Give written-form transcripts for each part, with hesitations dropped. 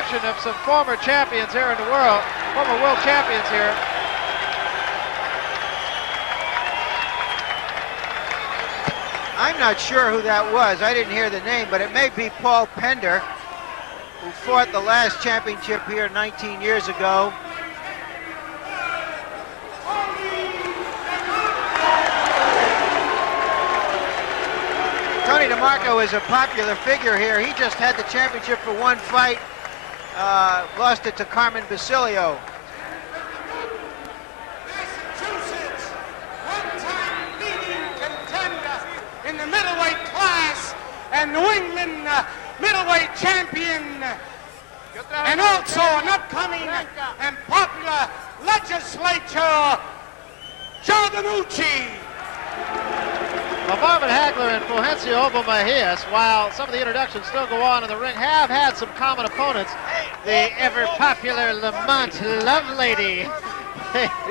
introduction of some former champions here in the world, former world champions here. I'm not sure who that was. I didn't hear the name, but it may be Paul Pender, who fought the last championship here 19 years ago. Tony DeMarco is a popular figure here. He just had the championship for one fight, lost it to Carmen Basilio. Massachusetts, one-time leading contender in the middleweight class, and New England middleweight champion, and also an upcoming and popular legislator, Joe DiNucci. Well, Marvin Hagler and Fulgencio Obelmejias, while some of the introductions still go on in the ring, have had some common opponents. The ever-popular Lamont Lovelady.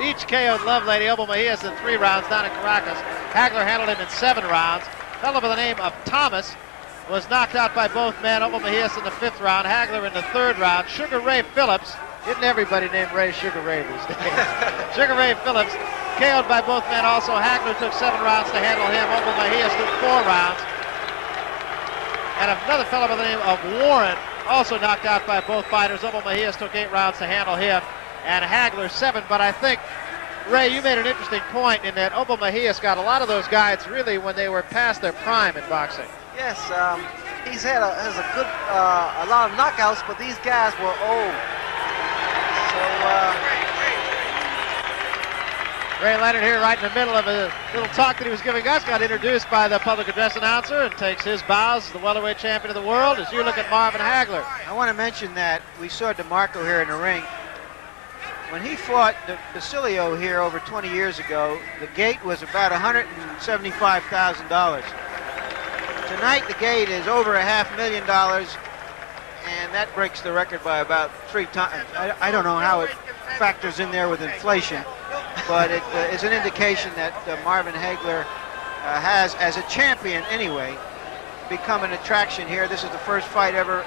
Each KO'd Lovelady, Obelmejias in 3 rounds down in Caracas. Hagler handled him in 7 rounds. A fellow by the name of Thomas was knocked out by both men. Obelmejias in the 5th round, Hagler in the 3rd round. Sugar Ray Phillips, isn't everybody named Ray Sugar Ray these days? Sugar Ray Phillips KO'd by both men also. Hagler took 7 rounds to handle him. Obelmejias took 4 rounds. And another fellow by the name of Warren also knocked out by both fighters. Obelmejias took 8 rounds to handle him, and Hagler 7. But I think, Ray, you made an interesting point in that Obelmejias got a lot of those guys really when they were past their prime in boxing. Yes, he's had a lot of knockouts, but these guys were old. So Ray Leonard here right in the middle of a little talk that he was giving us, got introduced by the public address announcer and takes his bows as the welterweight champion of the world as you look at Marvin Hagler. I want to mention that we saw DeMarco here in the ring. When he fought Basilio here over 20 years ago, the gate was about $175,000. Tonight the gate is over $500,000, and that breaks the record by about 3 times. I don't know how it factors in there with inflation, but it is an indication that Marvin Hagler has, as a champion anyway, become an attraction here. This is the first fight ever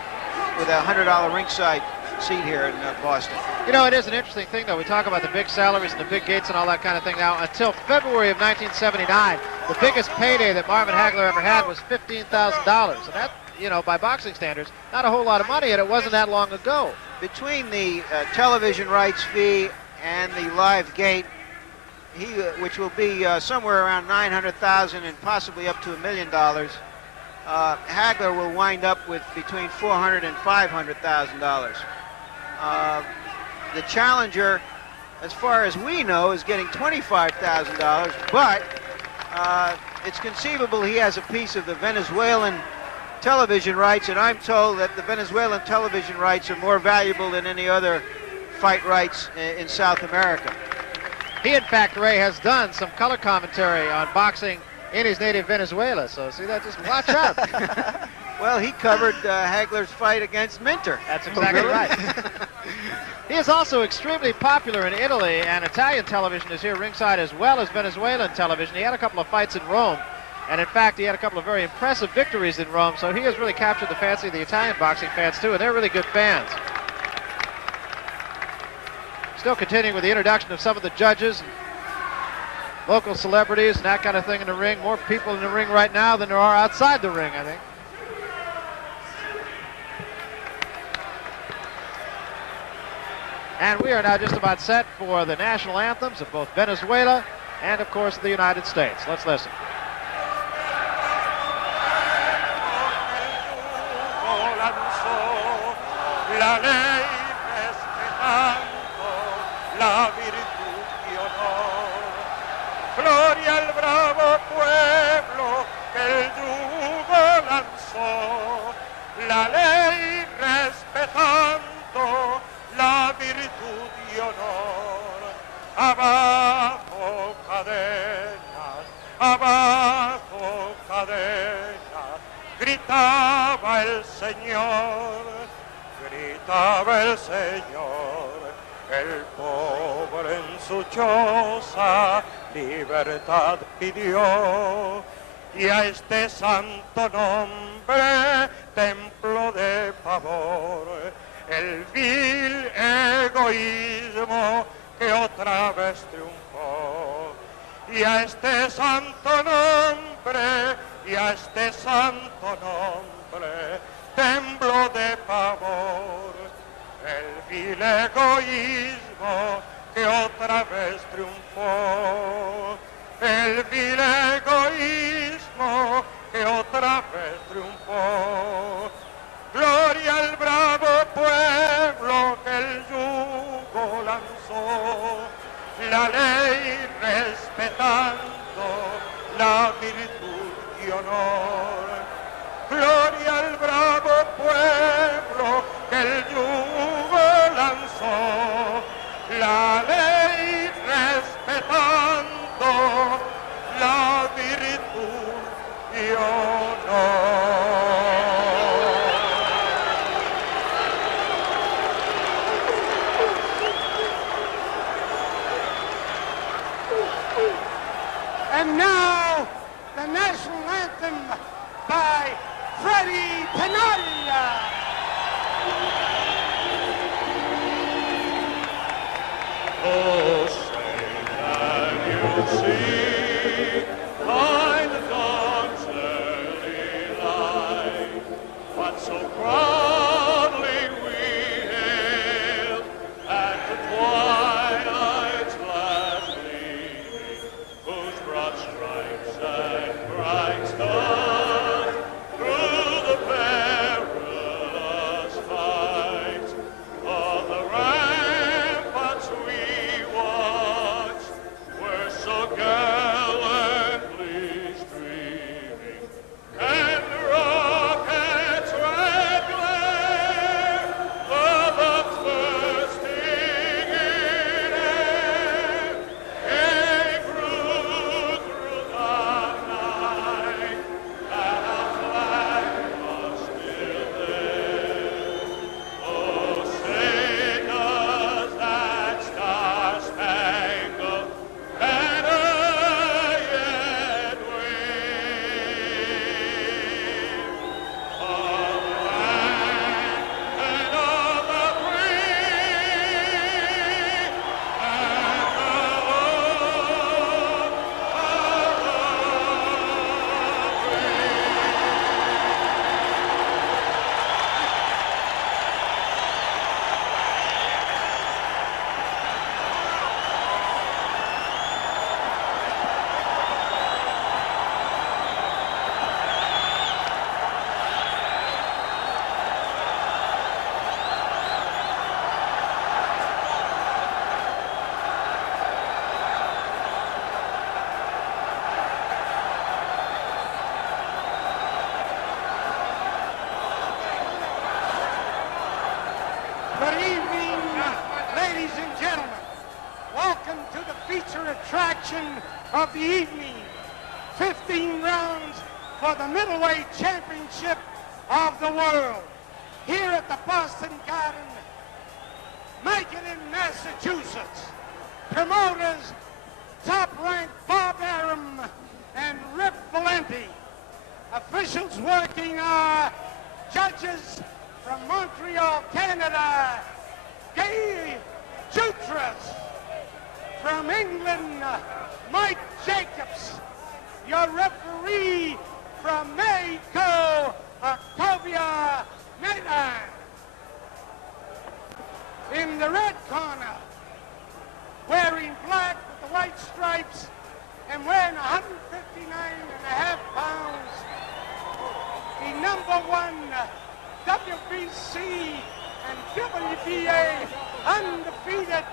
with a $100 ringside seat here in Boston. You know, it is an interesting thing, though. We talk about the big salaries and the big gates and all that kind of thing now. Until February of 1979, the biggest payday that Marvin Hagler ever had was $15,000. And that, you know, by boxing standards, not a whole lot of money, and it wasn't that long ago. Between the television rights fee and the live gate, which will be somewhere around $900,000 and possibly up to $1 million, Hagler will wind up with between $400,000 and $500,000. The challenger, as far as we know, is getting $25,000, but it's conceivable he has a piece of the Venezuelan television rights, and I'm told that the Venezuelan television rights are more valuable than any other fight rights in South America. He, in fact, Ray, has done some color commentary on boxing in his native Venezuela, so see that, just watch out. Well, he covered Hagler's fight against Minter. That's exactly right. He is also extremely popular in Italy, and Italian television is here ringside as well as Venezuelan television. He had a couple of fights in Rome, and in fact, he had a couple of very impressive victories in Rome, so he has really captured the fancy of the Italian boxing fans, too, and they're really good fans. Still continuing with the introduction of some of the judges, local celebrities, and that kind of thing in the ring. More people in the ring right now than there are outside the ring, I think. And we are now just about set for the national anthems of both Venezuela and, of course, the United States. Let's listen. Gloria al bravo pueblo que el yugo lanzó, la ley respetando la virtud y honor. Abajo cadenas, gritaba el Señor, el pobre en su choza libertad pidió, y a este santo nombre, templo de pavor, el egoísmo que otra vez triunfó. Y a este santo nombre, y a este santo nombre, temblo de pavor. El vil egoísmo que otra vez triunfó. El vil egoísmo que otra vez triunfó. Gloria al bravo pueblo que el yugo lanzó, la ley respetando la virtud y honor. Gloria al bravo pueblo que el yugo lanzó, la ley respetando la virtud y honor. And now, the national anthem by Freddie Tenaglia. Oh, say can you see by the dawn's early light what so proudly we hailed at the twilight's last gleaming, whose broad stripes and bright stars through the perilous fight of the ramparts we watched were so gallantly streaming, and the rockets' red glare of the bursting in air came through the night, and our flag was still there. Oh, say does that star-spangled banner yet wave? Of the land and of the free, and the home of the Good evening, ladies and gentlemen. Welcome to the feature attraction of the evening. 15 rounds for the middleweight championship of the world. Here at the Boston Garden, Macon in Massachusetts. Promoters, top-ranked Bob Arum and Rip Valenti. Officials working are judges from Montreal, Canada, Gay Jutras. From England, Mike Jacobs. Your referee from Mexico, Octavia Medan. In the red corner, wearing black with the white stripes and weighing 159.5 pounds, the #1 WBC and WBA undefeated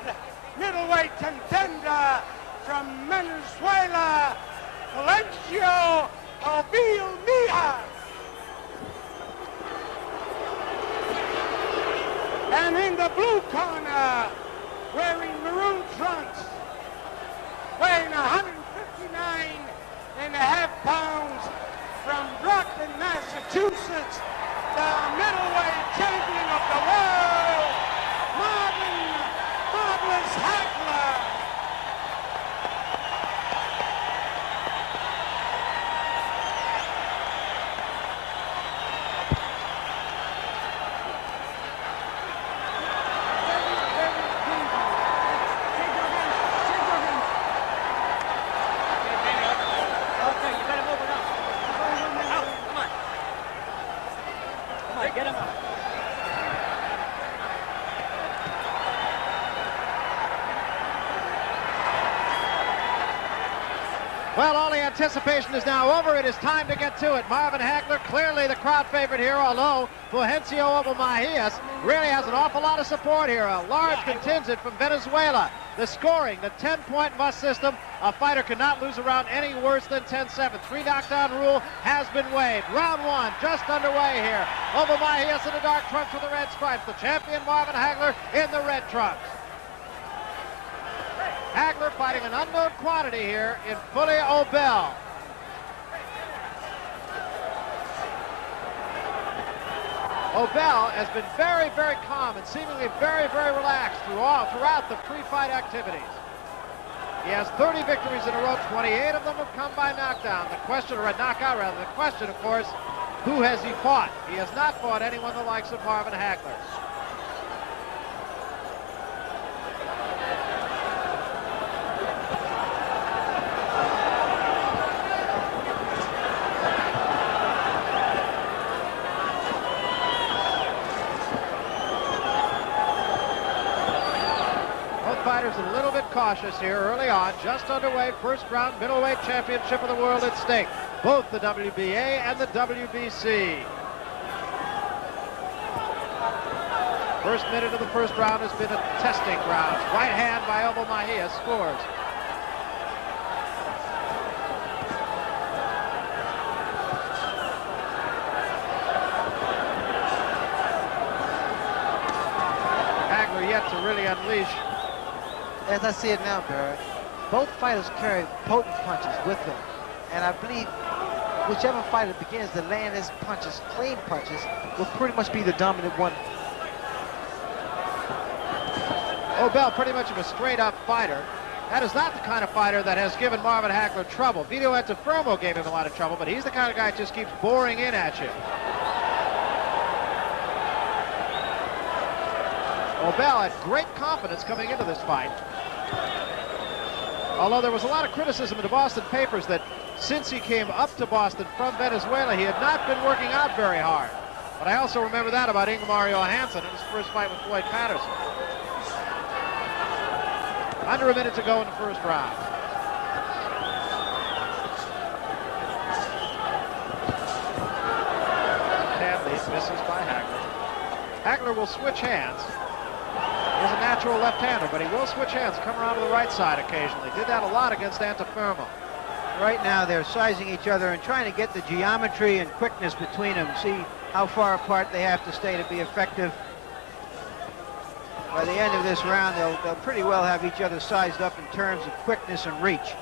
middleweight contender from Venezuela, Fulgencio Obelmejias. And in the blue corner, wearing maroon trunks, weighing 159.5 pounds, from Brockton, Massachusetts, the middleweight champion of the world, Marvin Hagler. Very anticipation is now over. It is time to get to it. Marvin Hagler, clearly the crowd favorite here, although Fulgencio Obelmejias really has an awful lot of support here. A large contingent from Venezuela. The scoring, the 10-point must system. A fighter cannot lose a round any worse than 10-7. 3 knockdown rule has been waived. Round 1 just underway here. Obelmejias in the dark trunks with the red stripes. The champion Marvin Hagler in the red trunks. Hagler fighting an unknown quantity here in Fulgencio Obel. Obel has been very, very calm and seemingly very, very relaxed throughout the pre-fight activities. He has 30 victories in a row. 28 of them have come by knockdown. The question, or a knockout rather, the question, of course, who has he fought? He has not fought anyone the likes of Marvin Hagler. Fighters a little bit cautious here early on, just underway, first round middleweight championship of the world at stake, both the WBA and the WBC. First minute of the first round has been a testing round. Right hand by Obelmejias scores. Hagler yet to really unleash. As I see it now, Barry, both fighters carry potent punches with them. And I believe whichever fighter begins to land his punches, clean punches, will pretty much be the dominant one. Obel pretty much of a straight-up fighter. That is not the kind of fighter that has given Marvin Hagler trouble. Vito Antuofermo gave him a lot of trouble, but he's the kind of guy that just keeps boring in at you. Obel had great confidence coming into this fight. Although there was a lot of criticism in the Boston papers that since he came up to Boston from Venezuela, he had not been working out very hard. But I also remember that about Ingemar Johansson in his first fight with Floyd Patterson. Under a minute to go in the first round. Hand lead misses by Hagler. Hagler will switch hands. He's a natural left-hander, but he will switch hands, come around to the right side occasionally. Did that a lot against Antuofermo. Right now they're sizing each other and trying to get the geometry and quickness between them, see how far apart they have to stay to be effective. By the end of this round, they'll pretty well have each other sized up in terms of quickness and reach.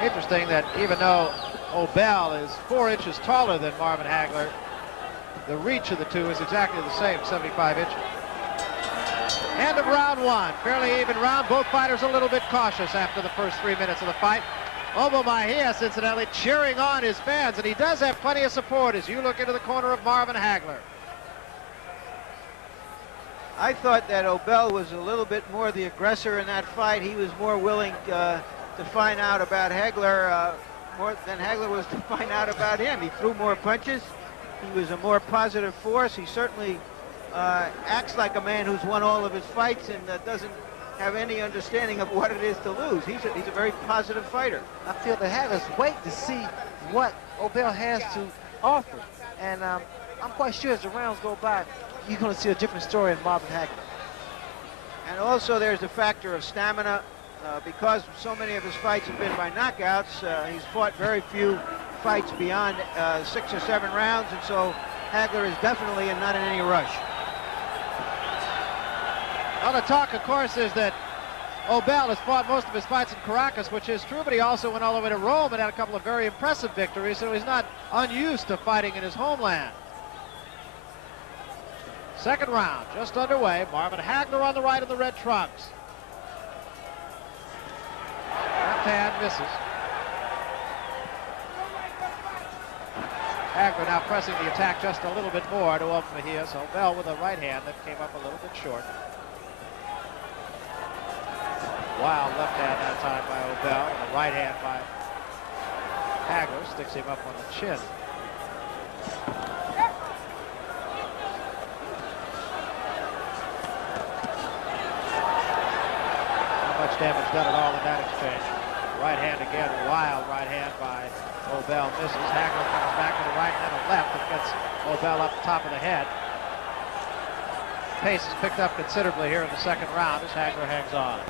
Interesting that even though Obel is 4 inches taller than Marvin Hagler, the reach of the two is exactly the same, 75 inches. End of round 1, fairly even round. Both fighters a little bit cautious after the first 3 minutes of the fight. Obelmejias, incidentally, cheering on his fans, and he does have plenty of support as you look into the corner of Marvin Hagler. I thought that Obel was a little bit more the aggressor in that fight. He was more willing to find out about Hagler more than Hagler was to find out about him. He threw more punches. He was a more positive force. He certainly acts like a man who's won all of his fights and doesn't have any understanding of what it is to lose. He's a very positive fighter. I feel that Hagler's wait to see what Obel has to offer. And I'm quite sure as the rounds go by, you're going to see a different story in Marvin Hagler. And also there's the factor of stamina. Because so many of his fights have been by knockouts, he's fought very few fights beyond 6 or 7 rounds, and so Hagler is definitely not in any rush. Well, the talk, of course, is that Obel has fought most of his fights in Caracas, which is true, but he also went all the way to Rome and had a couple of very impressive victories, so he's not unused to fighting in his homeland. Second round, just underway. Marvin Hagler on the right in the red trunks. Left hand misses. Hagler now pressing the attack just a little bit more to Obelmejias. Obel with a right hand that came up a little bit short. Wild left hand that time by Obel, and a right hand by Hagler sticks him up on the chin. damage done at all in that exchange. Right hand again, wild right hand by Obel, misses. Hagler comes back with a right and a left that gets Obel up the top of the head. Pace has picked up considerably here in the second round as Hagler hangs on.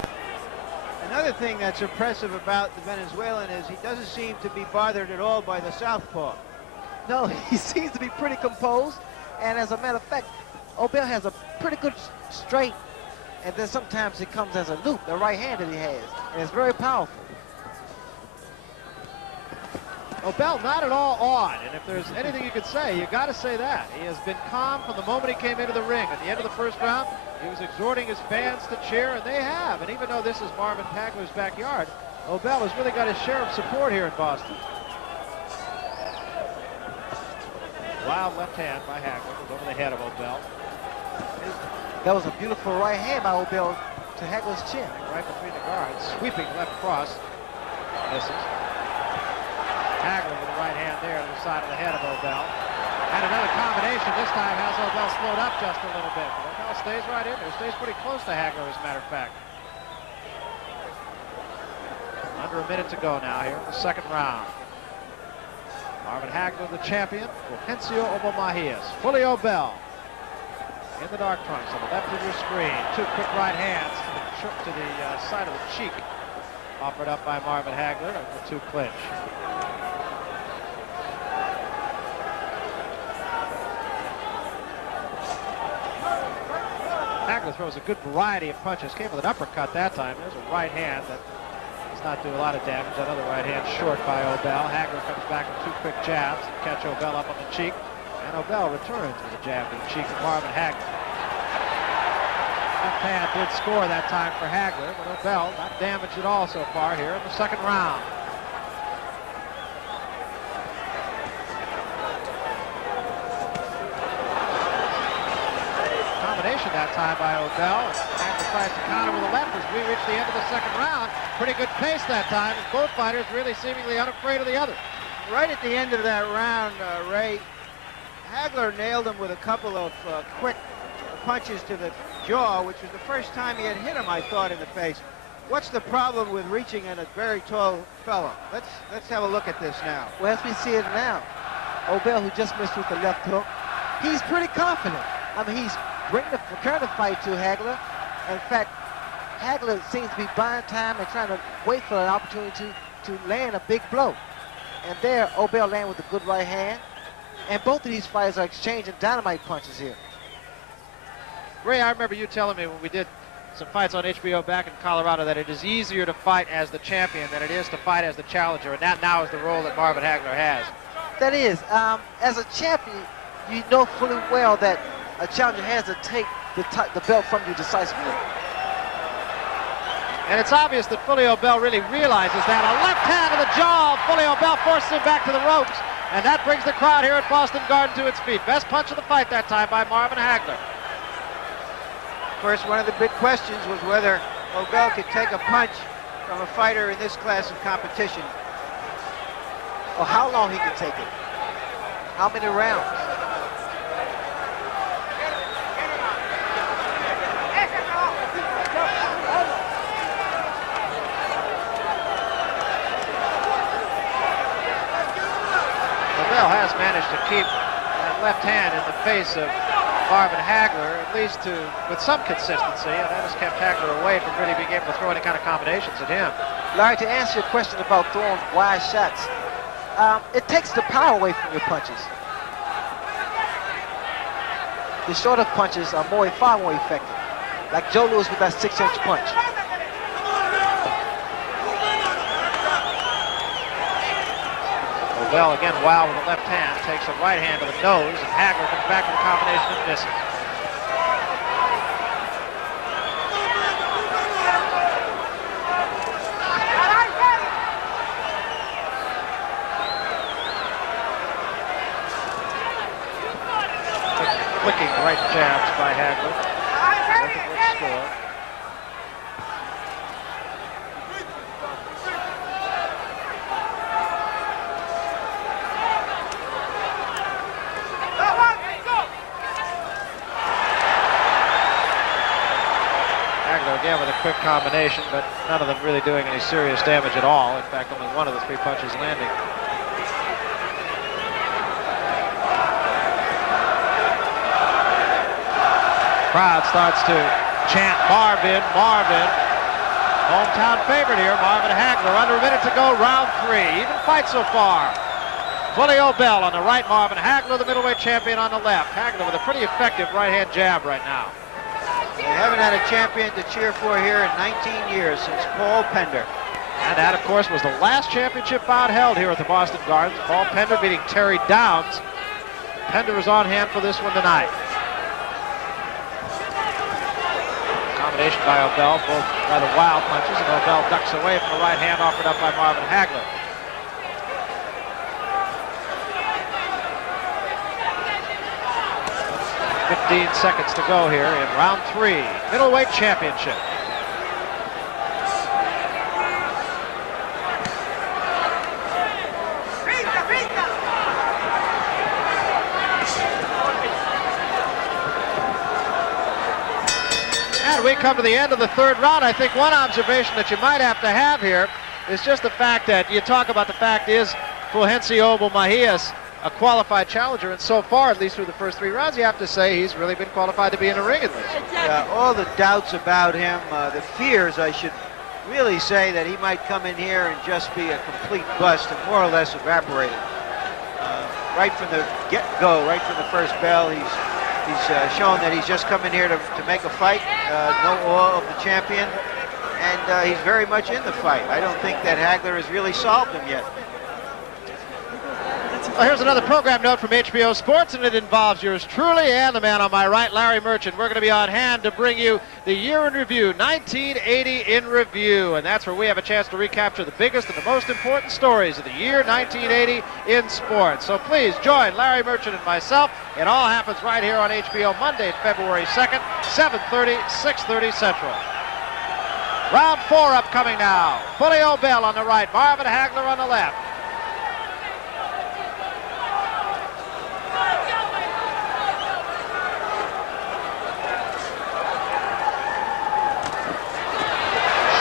Another thing that's impressive about the Venezuelan is he doesn't seem to be bothered at all by the southpaw. No, he seems to be pretty composed, and as a matter of fact, Obel has a pretty good straight, and then sometimes it comes as a loop, the right hand that he has, and it's very powerful. Obel not at all odd, and if there's anything you could say, you got to say that. He has been calm from the moment he came into the ring. At the end of the first round, he was exhorting his fans to cheer, and they have. And even though this is Marvin Hagler's backyard, Obel has really got his share of support here in Boston. Wild left hand by Hagler was over the head of Obel. That was a beautiful right hand by Obel to Hagler's chin. Right between the guards, sweeping left cross. Misses. Hagler with the right hand there to the side of the head of Obel. And another combination, this time has Obel slowed up just a little bit. But Obel stays right in there, stays pretty close to Hagler as a matter of fact. Under a minute to go now here in the second round. Marvin Hagler, the champion. Fulgencio Obelmejias. Fully Obel. In the dark trunks on the left of your screen. Two quick right hands to the side of the cheek. Offered up by Marvin Hagler. The two clinch. Hagler throws a good variety of punches. Came with an uppercut that time. There's a right hand that does not do a lot of damage. Another right hand short by Obel. Hagler comes back with two quick jabs to catch Obel up on the cheek. And Obel returns with a jab to the cheek of Marvin Hagler. Left hand did score that time for Hagler, but Obel not damaged at all so far here in the second round. Combination that time by Obel. Hagler tries to counter with a left as we reach the end of the second round. Pretty good pace that time, and both fighters really seemingly unafraid of the other. Right at the end of that round, Ray, Hagler nailed him with a couple of quick punches to the jaw, which was the first time he had hit him, I thought, in the face. What's the problem with reaching in a very tall fellow? Let's have a look at this now. Well, as we see it now, Obel, who just missed with the left hook, he's pretty confident. I mean, he's bringing the current fight to Hagler. In fact, Hagler seems to be buying time and trying to wait for an opportunity to land a big blow. And there, Obel landed with a good right hand. And both of these fighters are exchanging dynamite punches here. Ray, I remember you telling me when we did some fights on HBO back in Colorado that it is easier to fight as the champion than it is to fight as the challenger, and that now is the role that Marvin Hagler has. That is, as a champion, you know fully well that a challenger has to take the belt from you decisively. And it's obvious that Fully Obel really realizes that. A left hand to the jaw. Fully Obel forces him back to the ropes. And that brings the crowd here at Boston Garden to its feet. Best punch of the fight that time by Marvin Hagler. Of course, one of the big questions was whether Obel could take a punch from a fighter in this class of competition. Or how long he can take it. How many rounds. Obel has managed to keep that left hand in the face of Marvin Hagler, at least with some consistency, and that has kept Hagler away from really being able to throw any kind of combinations at him. Larry, to answer your question about throwing wide shots, it takes the power away from your punches. The shorter punches are far more effective, like Joe Louis with that 6-inch punch. Obel again wild with the left hand, takes a right hand to the nose, and Hagler comes back with a combination and misses. Clicking right jabs by Hagler. Score. quick combination, but none of them really doing any serious damage at all. In fact, only one of the 3 punches landing. Crowd starts to chant Marvin, Marvin. Hometown favorite here, Marvin Hagler. Under a minute to go, round 3. Even fight so far. Fulgencio Obel on the right, Marvin Hagler, the middleweight champion, on the left. Hagler with a pretty effective right-hand jab right now. They haven't had a champion to cheer for here in 19 years since Paul Pender. And that, of course, was the last championship bout held here at the Boston Gardens. Paul Pender beating Terry Downs. Pender is on hand for this one tonight. Combination by Obel, both rather wild punches, and Obel ducks away from the right hand offered up by Marvin Hagler. "15 seconds to go here in round 3, middleweight championship. And we come to the end of the 3rd round. I think one observation that you might have to have here is just the fact that you talk about the fact is Fulgencio Obelmejias a qualified challenger, and so far, at least through the first 3 rounds, you have to say he's really been qualified to be in a ring at least. Yeah, all the doubts about him, the fears, I should really say, that he might come in here and just be a complete bust and more or less evaporated. Right from the get-go, right from the first bell, he's shown that he's just coming here to make a fight, no awe of the champion, and he's very much in the fight. I don't think that Hagler has really solved him yet. Well, here's another program note from HBO Sports, and it involves yours truly and the man on my right, Larry Merchant. We're going to be on hand to bring you the year in review, 1980 in review, and that's where we have a chance to recapture the biggest and the most important stories of the year 1980 in sports. So please join Larry Merchant and myself. It all happens right here on HBO Monday, February 2nd, 7:30, 6:30 Central. Round 4 upcoming now. Fulgencio Obel on the right, Marvin Hagler on the left.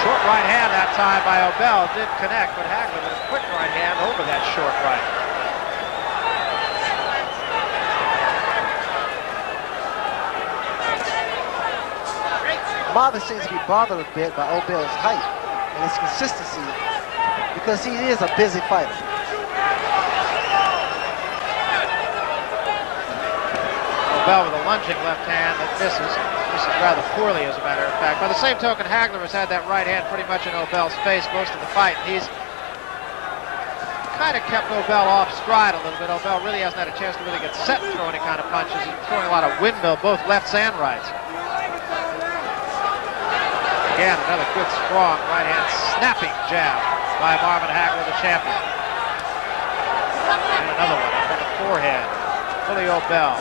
Short right hand that time by Obel, did connect, but Hagler with a quick right hand over that short right. Marvin seems to be bothered a bit by Obel's height and his consistency because he is a busy fighter. Obel with a lunging left hand that misses rather poorly, as a matter of fact. By the same token, Hagler has had that right hand pretty much in Obel's face most of the fight. He's kind of kept Obel off stride a little bit. Obel really hasn't had a chance to really get set and throw any kind of punches. He's throwing a lot of windmill, both lefts and rights. Again, another good, strong right-hand snapping jab by Marvin Hagler, the champion. And another one up on the forehead. Fulgencio Obel.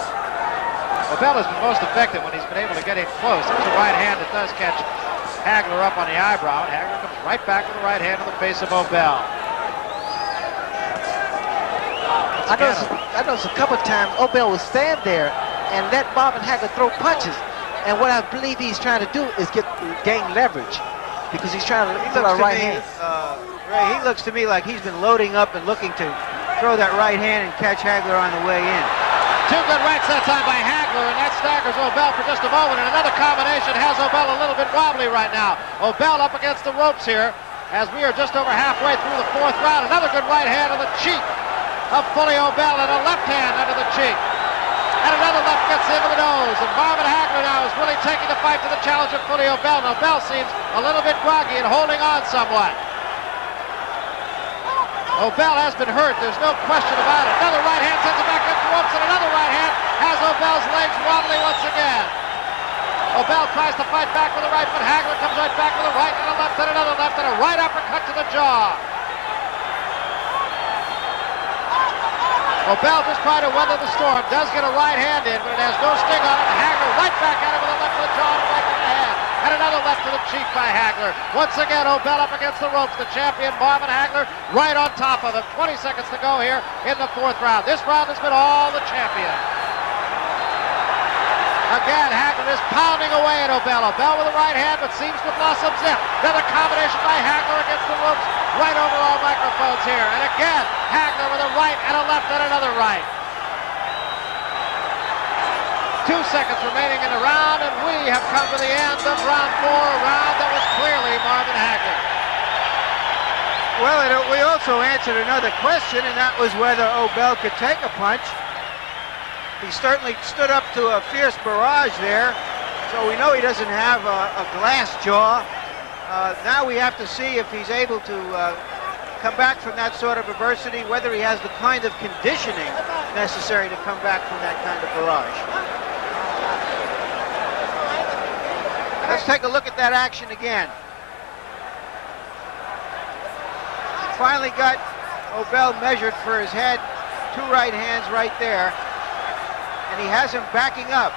Obel has been most effective when he's been able to get in close. There's a right hand that does catch Hagler up on the eyebrow. And Hagler comes right back with the right hand on the face of Obel. I noticed a couple of times Obel would stand there and let Marvin Hagler throw punches. And what I believe he's trying to do is gain leverage because he's trying to throw a right hand. Ray, he looks to me like he's been loading up and looking to throw that right hand and catch Hagler on the way in. 2 good rights that time by Hagler, and that staggers Obel for just a moment. And another combination has Obel a little bit wobbly right now. Obel up against the ropes here as we are just over halfway through the 4th round. Another good right hand on the cheek of Fulgencio Obel and a left hand under the cheek. And another left gets into the nose, and Marvin Hagler now is really taking the fight to the challenge of Fulgencio Obel. Now Obel seems a little bit groggy and holding on somewhat. Obel has been hurt, there's no question about it. Another right hand sends it back up the ropes, and another right hand has Obel's legs wobbly once again. Obel tries to fight back with a right, but Hagler comes right back with a right and a left and another left and a right uppercut to the jaw. Obel just trying to weather the storm, does get a right hand in, but it has no sting on it. Hagler right back at him with a left to the jaw and a right to the head. And another left to the cheek by Hagler. Once again, Obel up against the ropes. The champion, Marvin Hagler, right on top of him. 20 seconds to go here in the 4th round. This round has been all the champion. Again, Hagler is pounding away at Obel. Obel with the right hand, but seems to have lost some zip. Another combination by Hagler against the ropes, right over all microphones here. And again, Hagler with a right and a left and another right. 2 seconds remaining in the round, and we have come to the end of round 4, a round that was clearly Marvin Hagler. Well, we also answered another question, and that was whether Obel could take a punch. He certainly stood up to a fierce barrage there, so we know he doesn't have a glass jaw. Now we have to see if he's able to come back from that sort of adversity, whether he has the kind of conditioning necessary to come back from that kind of barrage. Let's take a look at that action again. He finally got Obel measured for his head, 2 right hands right there, and he has him backing up.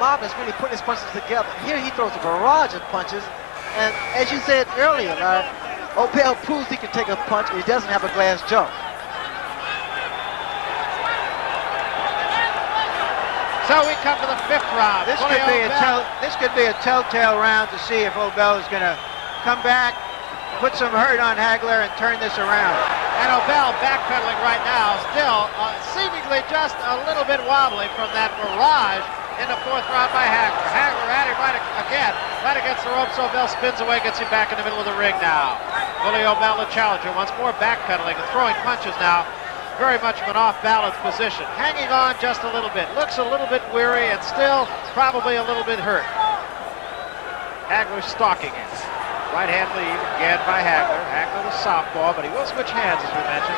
Marvin's really putting his punches together. Here he throws a barrage of punches, and as you said earlier, Obel proves he can take a punch, and he doesn't have a glass jaw. So we come to the 5th round. This could be a telltale round to see if Obel is going to come back, put some hurt on Hagler, and turn this around. And Obel backpedaling right now, still seemingly just a little bit wobbly from that barrage in the 4th round by Hagler. Hagler at him right against the ropes. Obel spins away, gets him back in the middle of the ring now. Fully Obel, the challenger, once more backpedaling and throwing punches now. Very much of an off-balance position. Hanging on just a little bit. Looks a little bit weary and still probably a little bit hurt. Hagler stalking it. Right hand lead again by Hagler. Hagler the southpaw, but he will switch hands as we mentioned.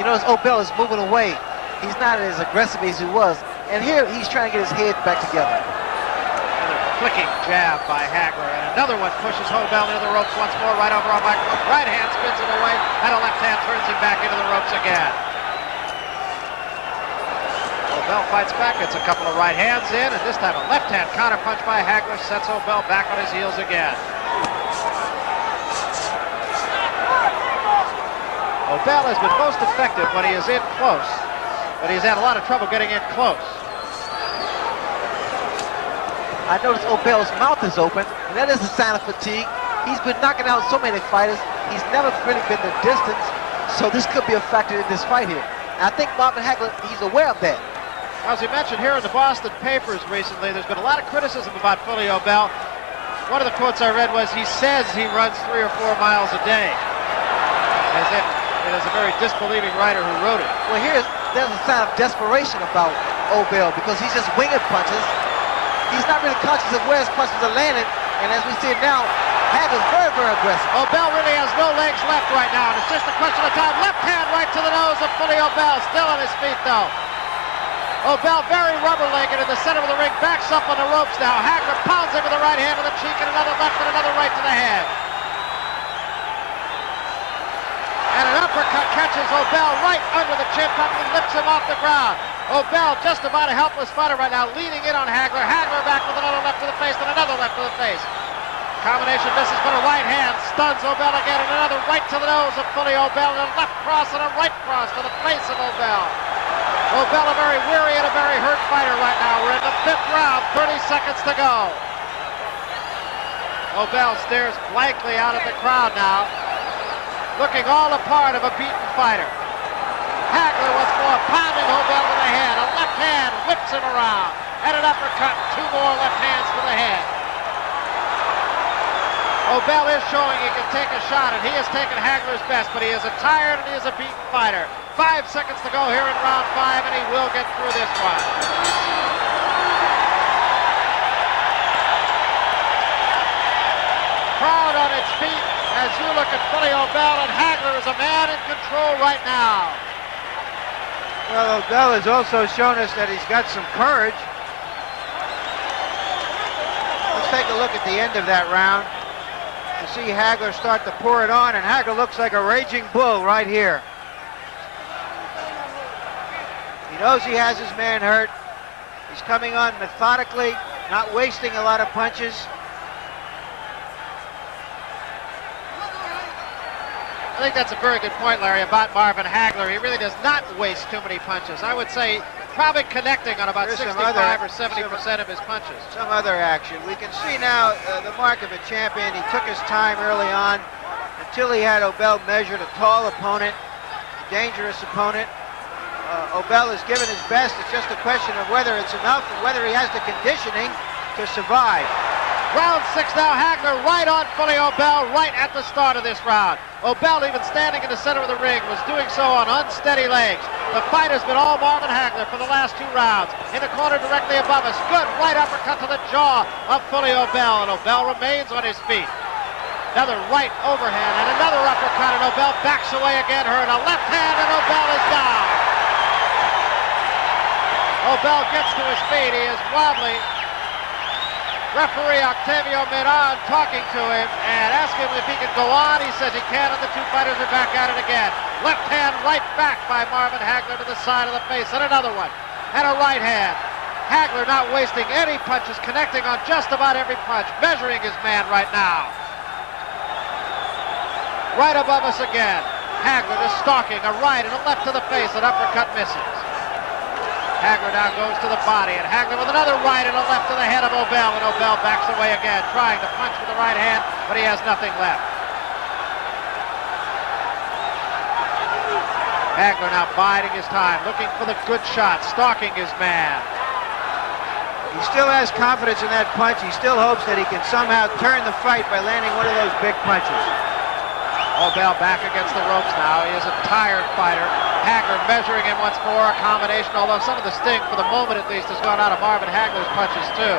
You notice Obel is moving away. He's not as aggressive as he was. And here he's trying to get his head back together. Another flicking jab by Hagler. And another one pushes Obel into the ropes once more, right over on microphone. Right hand spins him away, and a left hand turns him back into the ropes again. Obel fights back, gets a couple of right hands in, and this time a left hand counter punch by Hagler sets Obel back on his heels again. Obel has been most effective when he is in close, but he's had a lot of trouble getting in close. I notice Obel's mouth is open, and that is a sign of fatigue. He's been knocking out so many fighters. He's never really been the distance, so this could be a factor in this fight here. And I think Marvin Hagler, he's aware of that. As we mentioned here in the Boston papers recently, there's been a lot of criticism about Fully Obel. One of the quotes I read was, he says he runs 3 or 4 miles a day. As if it is a very disbelieving writer who wrote it. Well, there's a sign of desperation about Obel because he's just winging punches. He's not really conscious of where his punches are landing, and as we see it now, Hagler's very, very aggressive. Obel really has no legs left right now, and it's just a question of time. Left hand right to the nose of Fully Obel, still on his feet though. Obel very rubber-legged in the center of the ring, backs up on the ropes now. Hagler pounds him with the right hand to the cheek, and another left and another right to the head. And an uppercut catches Obel right under the chin, probably lifts him off the ground. Obel just about a helpless fighter right now, leaning in on Hagler. Hagler back with another left to the face and another left to the face. Combination misses, but a right hand stuns Obel again, and another right to the nose of Fully Obel, and a left cross and a right cross to the face of Obel. Obel a very weary and a very hurt fighter right now. We're in the 5th round, 30 seconds to go. Obel stares blankly out at the crowd now, looking all a part of a beaten fighter. Hagler once more pounding Obel with a hand. A left hand whips him around. And an uppercut, 2 more left hands to the head. Obel is showing he can take a shot, and he has taken Hagler's best, but he is a tired and he is a beaten fighter. 5 seconds to go here in round 5, and he will get through this one. Crowd on its feet as you look at Fully Obel, and Hagler is a man in control right now. Well, Obel has also shown us that he's got some courage. Let's take a look at the end of that round to see Hagler start to pour it on, and Hagler looks like a raging bull right here. He knows he has his man hurt. He's coming on methodically, not wasting a lot of punches. think that's a very good point, Larry, about Marvin Hagler. He really does not waste too many punches. I would say probably connecting on about 65 or 70% of his punches. Some other action. We can see now the mark of a champion. He took his time early on until he had Obel measured, a tall opponent, a dangerous opponent. Obel has given his best. It's just a question of whether it's enough and whether he has the conditioning to survive. Round 6 now, Hagler right on Fully Obel right at the start of this round. Obel, even standing in the center of the ring, was doing so on unsteady legs. The fight has been all Marvin Hagler for the last 2 rounds. In the corner directly above us, good right uppercut to the jaw of Fully Obel, and Obel remains on his feet. Another right overhand and another uppercut, and Obel backs away again, hurt. A left hand, and Obel is down. Obel gets to his feet. He is wobbly. Referee Octavio Miran talking to him and asking him if he can go on. He says he can, and the 2 fighters are back at it again. Left hand right back by Marvin Hagler to the side of the face, and another one, and a right hand. Hagler not wasting any punches, connecting on just about every punch, measuring his man right now. Right above us again. Hagler is stalking, a right and a left to the face, an uppercut misses. Hagler now goes to the body, and Hagler with another right and a left to the head of Obel, and Obel backs away again, trying to punch with the right hand, but he has nothing left. Hagler now biding his time, looking for the good shot, stalking his man. He still has confidence in that punch. He still hopes that he can somehow turn the fight by landing one of those big punches. Obel back against the ropes now. He is a tired fighter. Hagler measuring him once more, a combination, although some of the sting, for the moment at least, has gone out of Marvin Hagler's punches too.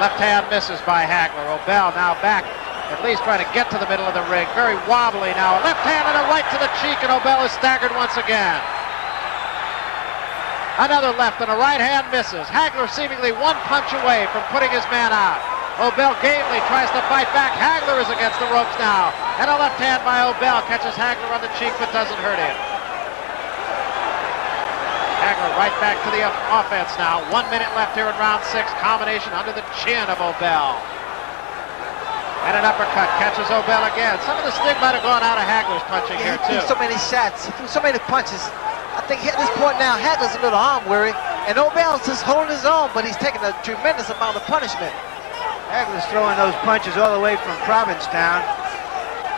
Left hand misses by Hagler. Obel now back, at least trying to get to the middle of the ring. Very wobbly now. A left hand and a right to the cheek, and Obel is staggered once again. Another left and a right hand misses. Hagler seemingly 1 punch away from putting his man out. Obel gamely tries to fight back. Hagler is against the ropes now. And a left hand by Obel catches Hagler on the cheek but doesn't hurt him. Hagler right back to the offense now. 1 minute left here in round 6. Combination under the chin of Obel. And an uppercut catches Obel again. Some of the sting might have gone out of Hagler's punching here too. He threw so many shots. He threw so many punches. I think at this point now, Hagler's a little arm weary. And Obel's just holding his own, but he's taking a tremendous amount of punishment. Hagler's throwing those punches all the way from Provincetown.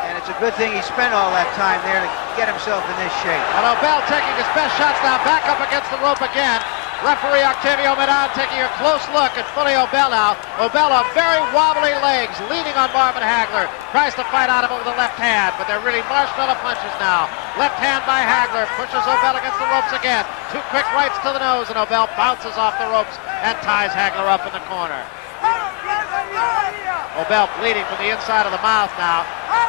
And it's a good thing he spent all that time there to get himself in this shape. And Obel taking his best shots now, back up against the rope again. Referee Octavio Miran taking a close look at Fully Obel now. Obel on very wobbly legs, leaning on Marvin Hagler. Tries to fight out of him with the left hand, but they're really marshmallow punches now. Left hand by Hagler, pushes Obel against the ropes again. 2 quick rights to the nose, and Obel bounces off the ropes and ties Hagler up in the corner. Obel bleeding from the inside of the mouth now.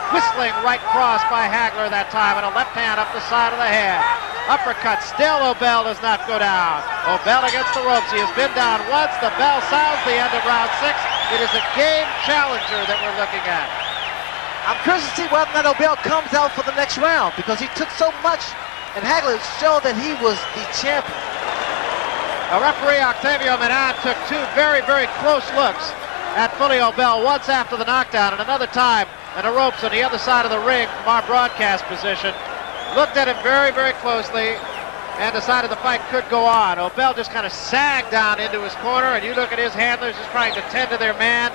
Whistling right cross by Hagler that time, and a left hand up the side of the head. Uppercut, still Obel does not go down. Obel against the ropes. He has been down once. The bell sounds the end of round 6. It is a game challenger that we're looking at. I'm curious to see whether or not Obel comes out for the next round, because he took so much, and Hagler showed that he was the champion. A referee Octavio Miran took 2 very, very close looks at Fully Obel, once after the knockdown and another time in the ropes on the other side of the ring from our broadcast position. Looked at him very, very closely and decided the fight could go on. Obel just kind of sagged down into his corner, and you look at his handlers just trying to tend to their man.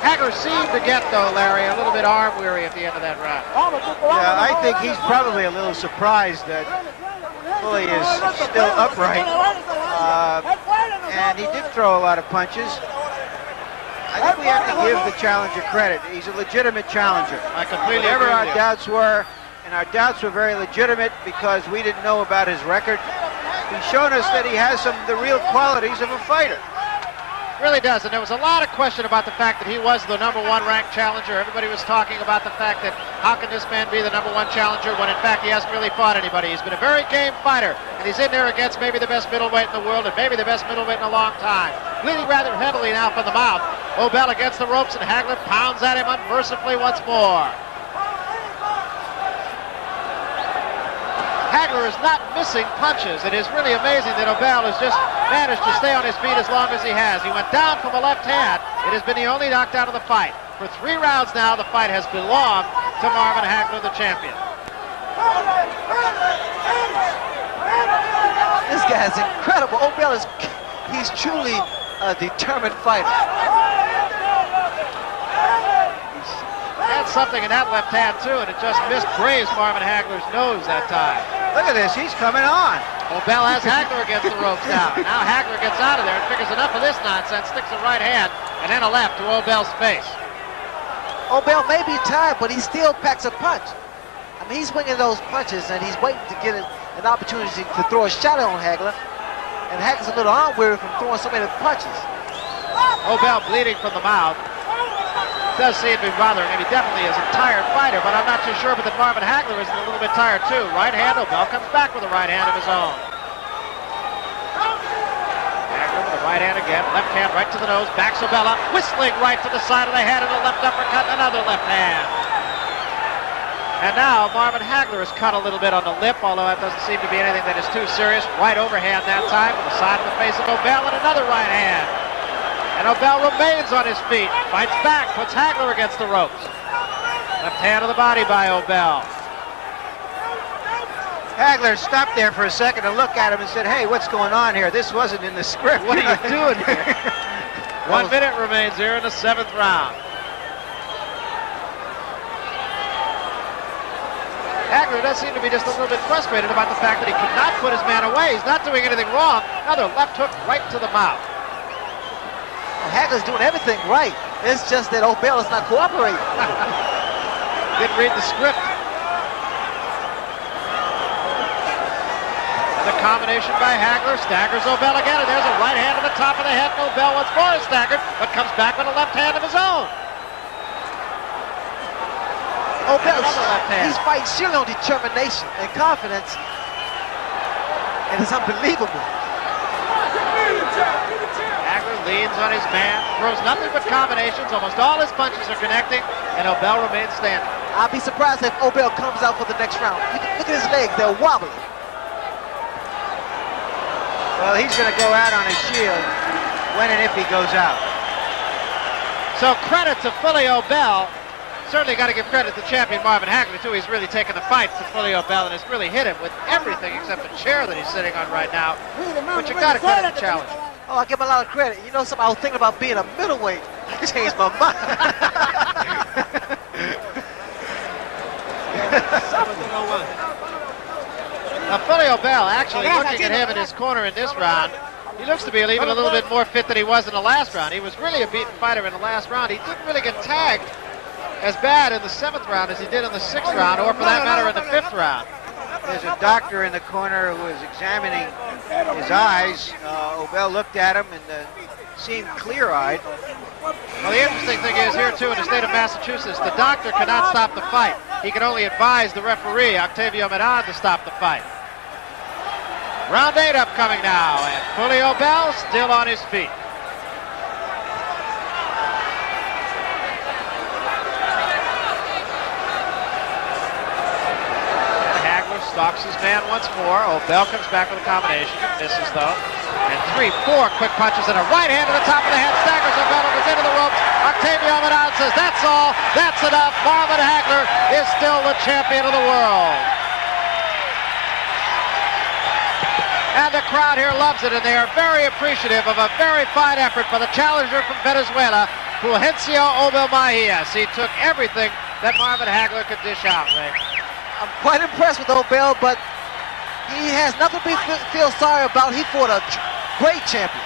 Hagler seemed to get, though, Larry, a little bit arm weary at the end of that round. Yeah, I think he's probably a little surprised that Fully is still upright. And he did throw a lot of punches. I think we have to give the challenger credit. He's a legitimate challenger. I completely Whatever agree our with you. doubts were, and our doubts were very legitimate because we didn't know about his record, he's shown us that he has the real qualities of a fighter. Really does, and there was a lot of question about the fact that he was the #1 ranked challenger. Everybody was talking about the fact that how can this man be the #1 challenger when in fact he hasn't really fought anybody. He's been a very game fighter, and he's in there against maybe the best middleweight in the world and maybe the best middleweight in a long time. Bleeding rather heavily now from the mouth. Obel against the ropes, and Hagler pounds at him unmercifully once more. Hagler is not missing punches. It is really amazing that Obel has just managed to stay on his feet as long as he has. He went down from a left hand. It has been the only knockdown of the fight. For 3 rounds now, the fight has belonged to Marvin Hagler, the champion. This guy's incredible. Obel he's truly a determined fighter. Had something in that left hand too, and it just missed grazed Marvin Hagler's nose that time. Look at this, he's coming on. Obel has Hagler against the ropes now. Now Hagler gets out of there and figures enough of this nonsense, sticks a right hand and then a left to Obel's face. Obel may be tired, but he still packs a punch. I mean, he's swinging those punches, and he's waiting to get an opportunity to throw a shot on Hagler. And Hagler's a little arm-weary from throwing so many punches. Obel bleeding from the mouth. Does seem to be bothering him. He definitely is a tired fighter, but I'm not too sure but that Marvin Hagler is a little bit tired too. Right hand, Obel comes back with a right hand of his own. Hagler with a right hand again, left hand right to the nose, backs Obel up, whistling right to the side of the head, and a left uppercut, and another left hand. And now Marvin Hagler is cut a little bit on the lip, although that doesn't seem to be anything that is too serious. Right overhand that time with the side of the face of Obel, and another right hand. And Obel remains on his feet, fights back, puts Hagler against the ropes. Left hand to the body by Obel. Hagler stopped there for a second to look at him and said, hey, what's going on here? This wasn't in the script. What are you doing here? 1 minute remains here in the 7th round. Hagler does seem to be just a little bit frustrated about the fact that he could not put his man away. He's not doing anything wrong. Another left hook right to the mouth. Hagler's doing everything right. It's just that Obel is not cooperating. Didn't read the script. The combination by Hagler staggers Obel again, and there's a right hand to the top of the head. Obel once more is staggered, but comes back with a left hand of his own. Obel, he's fighting surely on determination and confidence, and it's unbelievable. Leans on his man, throws nothing but combinations. Almost all his punches are connecting, and Obel remains standing. I'll be surprised if Obel comes out for the next round. Look at his legs, they're wobbly. Well, he's going to go out on his shield when and if he goes out. So credit to Fully Obel. Certainly got to give credit to champion Marvin Hagler, too. He's really taken the fight to Fully Obel and has really hit him with everything except the chair that he's sitting on right now. But you got to credit the challenge. Oh, I give him a lot of credit. You know something, I was thinking about being a middleweight. I changed my mind. Now, Fully Obel, actually looking at him in his corner in this round, he looks to be even a little bit more fit than he was in the last round. He was really a beaten fighter in the last round. He didn't really get tagged as bad in the 7th round as he did in the 6th round, or for that matter in the 5th round. There's a doctor in the corner who is examining his eyes. Obel looked at him and seemed clear-eyed. Well, the interesting thing is here, too, in the state of Massachusetts, the doctor cannot stop the fight. He can only advise the referee, Octavio Medan, to stop the fight. Round 8 upcoming now, and Fully Obel still on his feet. Stalks his man once more. Obel comes back with a combination. Misses, though. And 3-4 quick punches and a right hand to the top of the head. Staggers Obel and goes into the ropes. Octavio Medan says, that's all. That's enough. Marvin Hagler is still the champion of the world. And the crowd here loves it, and they are very appreciative of a very fine effort by the challenger from Venezuela, Fulgencio Obelmejias. He took everything that Marvin Hagler could dish out, Ray. I'm quite impressed with Obel, but he has nothing to feel sorry about. He fought a great champion.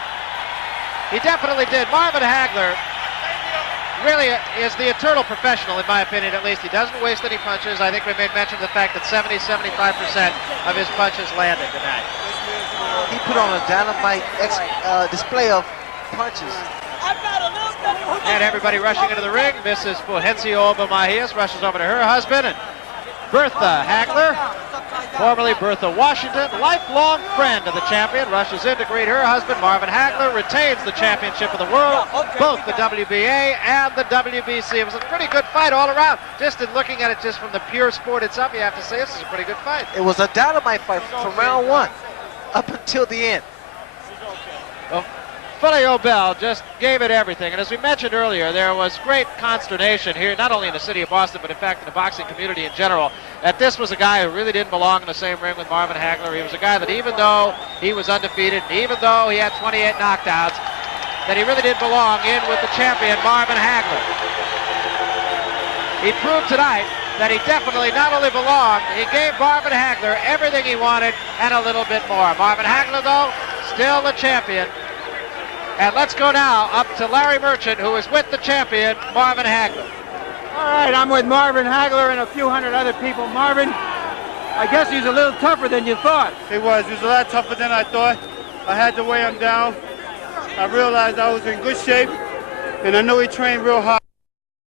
He definitely did. Marvin Hagler really is the eternal professional, in my opinion, at least. He doesn't waste any punches. I think we made mention of the fact that 70-75% of his punches landed tonight. He put on a dynamite display of punches. And everybody rushing into the ring. Mrs. Fulgencio Obelmejias rushes over to her husband, and Bertha Hagler, formerly Bertha Washington, lifelong friend of the champion, rushes in to greet her husband. Marvin Hagler retains the championship of the world, both the WBA and the WBC. It was a pretty good fight all around. Just in looking at it just from the pure sport itself, you have to say this is a pretty good fight. It was a dynamite fight from round 1 up until the end. Well, Fulgencio Obel just gave it everything. And as we mentioned earlier, there was great consternation here, not only in the city of Boston, but in fact in the boxing community in general, that this was a guy who really didn't belong in the same ring with Marvin Hagler. He was a guy that even though he was undefeated, and even though he had 28 knockouts, that he really didn't belong in with the champion, Marvin Hagler. He proved tonight that he definitely not only belonged, he gave Marvin Hagler everything he wanted and a little bit more. Marvin Hagler, though, still the champion. And let's go now up to Larry Merchant, who is with the champion, Marvin Hagler. All right, I'm with Marvin Hagler and a few hundred other people. Marvin, I guess he's a little tougher than you thought. He was a lot tougher than I thought. I had to weigh him down. I realized I was in good shape, and I know he trained real hard.